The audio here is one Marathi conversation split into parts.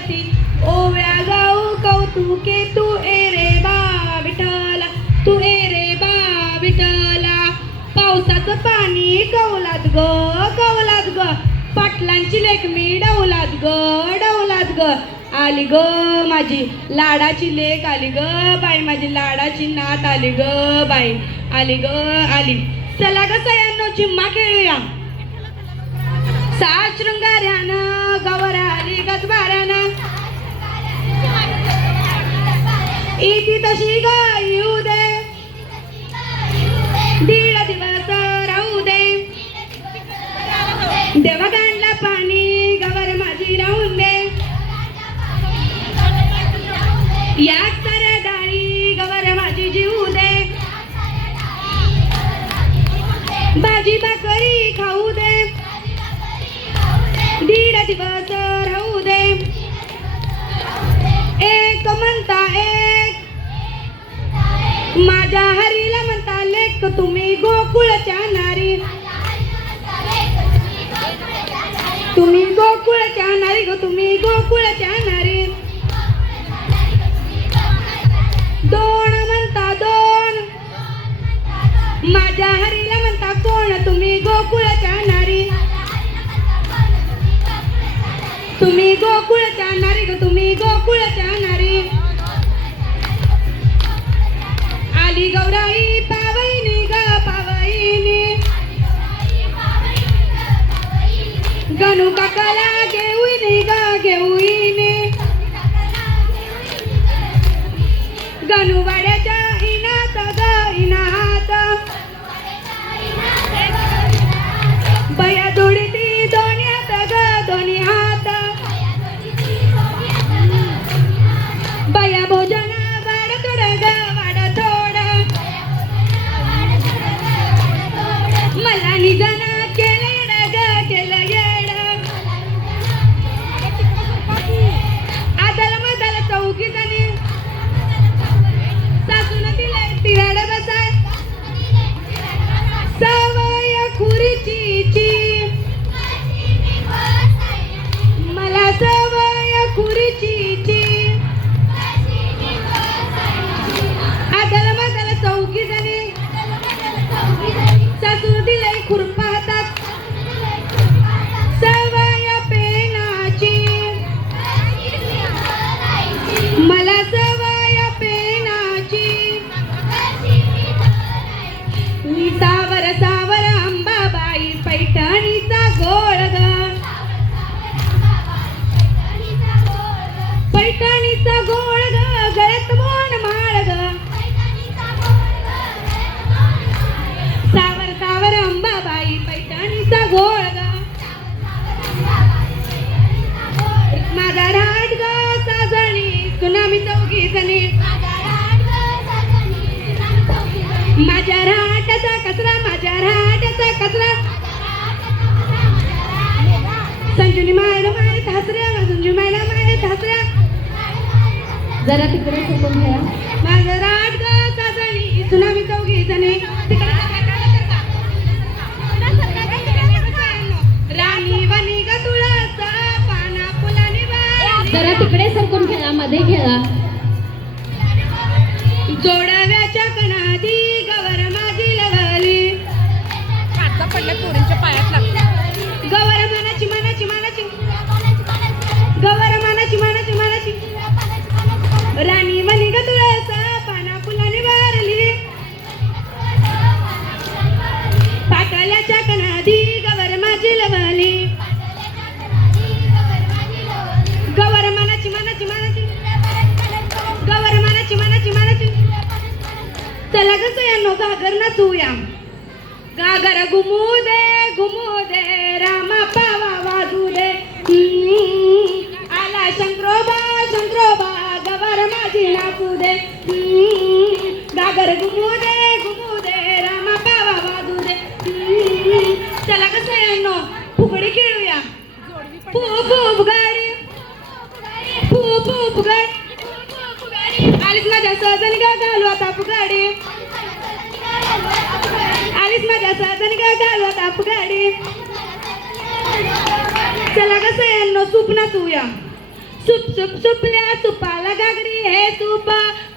गती. ओव्या गाऊ कौतुके तू ए रे बा विठला तू ए रे बा विठला पावसाचं पाणी कवलात ग कवलात ग. पाटलांची लेख मी डवलात ग डवलात ग. आली ग माझी लाडाची लेक आली ग बाई. माझी लाडाची नात आली ग बाई. आली ग आली. चला ग सयांनो चिम्मा खेळूया. सात शृंगार्यानं गवर आली गजबाऱ्यानं. इति तशी ग येऊ दे दिवस राहू दे. एक म्हणता एक. माझ्या हरीला म्हणता लेख तुम्ही गोकुळच्या नारी तुम्ही गोकुळच्या नारी गो तुम्ही गोकुळच्या नारी आली गौराई पावईनी ग पावईनी. गणू काकाला घेऊनी ग घेऊनी. गणू संजुनी मायला माय थासऱ्या संजू मायला माय थासऱ्या जरा तिकडे सोडून घ्या. माझं राट ग साजणी सुनामी चौघी जणी. तिकडे राणी ग तुळस पाना फुलाने. जरा तिकडे सरकून खेळा मध्ये खेळा. जोडाव्याच्या कणादी यांनो घागर गागर घुमू दे घुमू दे रामा पावा वाजू दे हम्म, आला शंकरोबा शंकरोबा गवर माझी नाचू दे हम्म, गागर घुमू दे घुमू दे रामा पावा वाजू दे हम्म, चला कसं यांनो फुगडी खेळूया. फू फू गाडी. फू फू फुगाडी आलीच माझ्या सहजन गा घालू आता फुगाडी. आलीस माझ्या साधन गा घालू अपगाडी चला कसं यांनो सूप नाचूया सुप सुप सुपल्या सुपाला गागरी हे सूप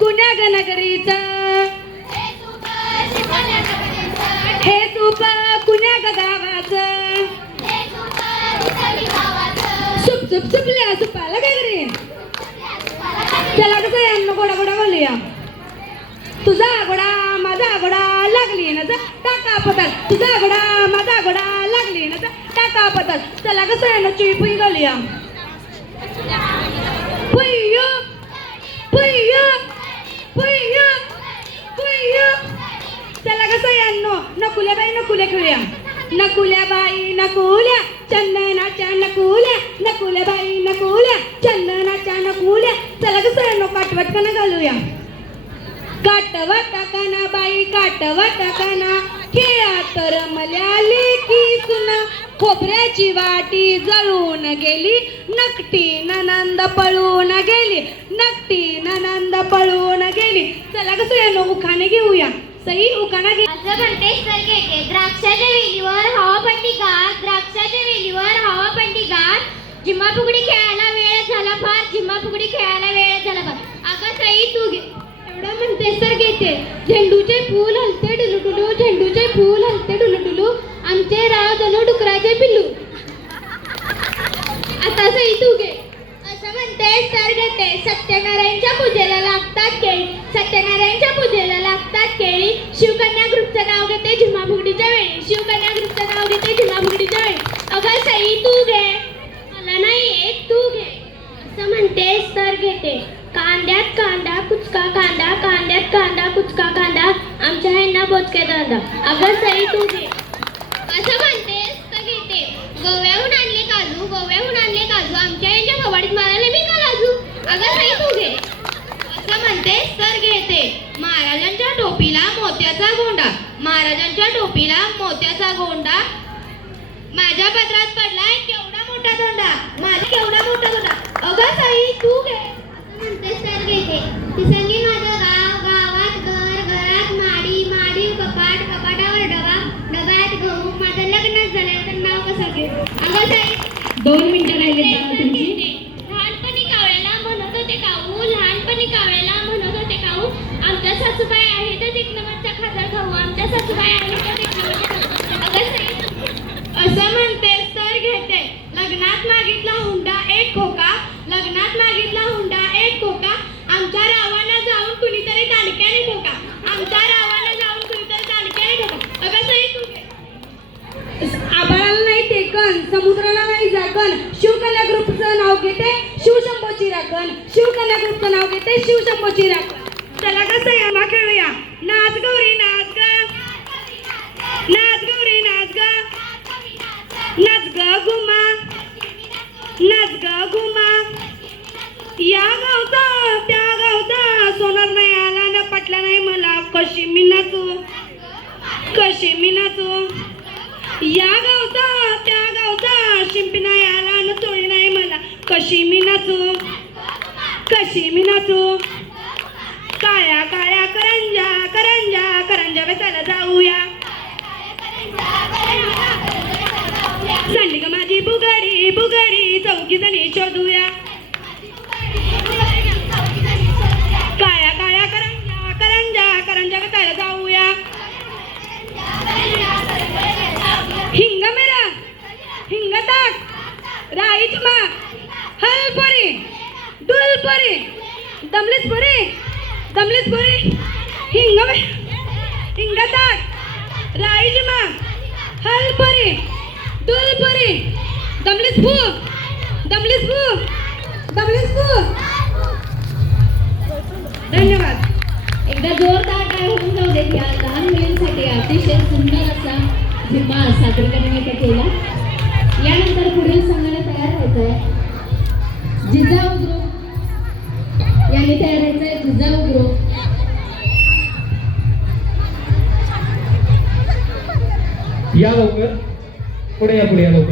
कुण्या गनगरीचा हे सूप कुण्या ग गावाचं? सुप सुपल्या सुपाला गागरी चला त्याला कसं यांना गोडा गोडा बोलूया. तुझा आगोडा माझा आगोडा लागली ना जा. टाका तुझा घडा माझा घडा लागली ना तर टाका पतात त्याला कसं आहे ना चुई पुई घालूया. फुय्यो फुय्यो फुय्यो फुय्यो त्याला कसं यांनो नकुल्या बाई नकुल्या खेळूया. नकुल्या बाई नकुल्या चंदनाच्या नकुल्या. नकुल्या बाई नकुल्या चंदनाच्या नकुल्या. त्याला कसं यांनो काटवटकन घालूया. काटवा बाई काटवा खेळात रमल्या लेकी सुना खोबऱ्याची वाटी जळून गेली. नकटी ननंद पळून गेली. नकटी ननंद पळून गेली. चला कसं यानो उखाणे घेऊया. सई उखाना घे. असं म्हणते सर घेते द्राक्षाच्या वेलीवर हवा पंडी गात द्राक्षाच्या वेलीवर हवा पंडी गात जिम्मा फुगडी खेळायला वेळ झाला फार. जिम्मा फुगडी खेळायला वेळ झाला फार अगं सई तू घे. एवढं म्हणते सर घेते झेंडूचे फूल हलते डुलुटुलू झेंडूचे फूल हलते डुलुटुलू आमचे राव जणू डुकराचे पिल्लू. आता सई तू घे. असं म्हणते सर घेते सत्यनारायणच्या पूजेला लागतात केळी सत्यनारायण पूजेला लागतात केळी शिवकन्या ग्रुपचं नाव घेते झिम्मा फुगडीच्या वेळी शिवकन्या ग्रुपचं नाव घेते झिम्मा फुगडीच्या वेळी अगं सई तू घे मला नाही येत तू घे असं म्हणते सर घेते कांद्यात कांदा कुचका कांदा कांद्यात कांदा कुचका कांदा आमच्या ह्यांना बोचके दादा अगं सई तू घे असं म्हणते तर घेते. गोव्याहून आणले काजू गोव्याहून आणले काजू. आमच्या यांच्या खवाडीत मारायला मी का लाजू? अगं सई तू घे. असं म्हणते सर घेते. महाराजांच्या टोपीला मोत्याचा गोंडा. महाराजांच्या टोपीला मोत्याचा गोंडा. माझ्या पत्रात पडलाय केवढा मोठा दोंडा माझा केवढा मोठा दोंडा अगं ताई तू घे म्हणते सर घेते तिसंगी माझं गाव गावात घर घरात माडी माडी कपाट कपाटावर डबा डब्यात गहू माझं लग्न झालं तर नाव कसं घेऊ अगं ताई दोन मिनिटं राहिले जाऊ तुमची लहानपणी कावळ्याला म्हणत होते काऊ लहानपणी कावळ्याला म्हणत होते काऊ हो? आमच्या सासूबाई आहेतच एक नंबरचा खाजा खाऊ हो? आमच्या सासूबाई आहेतच एक नंबरच्या अगं असं म्हणते सर घेते. लग्नात मागितला हुंडा एक खोका. लग्नात मागितला हुंडा एक खोका. आमच्या रावाना जाऊन कुणीतरी दांडक्याने ठोका. आमच्या रावाना जाऊन कुणीतरी दांडक्याने ठोका. अगं सई तू आभाळाला नाही टेकन समुद्राला नाही जागन शिवकला ग्रुपचं नाव घेते. शिवशंभोची राखण. शिवकन्या ग्रुपचं नाव घेते शिवशंभोची राखण चला कसं या मा खेळूया. नाच गौरी नाच ग. नाच गौरी नाच ग. नाच ग गुमा. नाच ग गुमा. या गावचा त्या गावचा सोनार नाही आला ना पटला नाही मला. कशी मी नाचू? कशी मी नाचू? या गावचा त्या गावचा शिंपी नाही आला ना चोळी नाही मला. कशी मी नाचू? मी नाचू काळ्या काळ्या करंजा करंजा करंजा वेचायला जाऊया. सांडली ग माझी बुगाडी बुगाडी चौकी जणी शोधूया. काळ्या काळ्या करंजा करंजा करंजा वेचायला जाऊया. हिंग मेरा हिंग ताक राईट मा डुल परी दमलीस परी दमलीस परी हिंग हिंगतात हिंग मा हल परी दुल परी दमलीस फू दमलीस फू दमलीस फू धन्यवाद. एकदा जोरदार काय होऊन जाऊ दे या लहान मुलींसाठी अतिशय सुंदर असा झिम्मा सादर करण्यात केला. या लवकर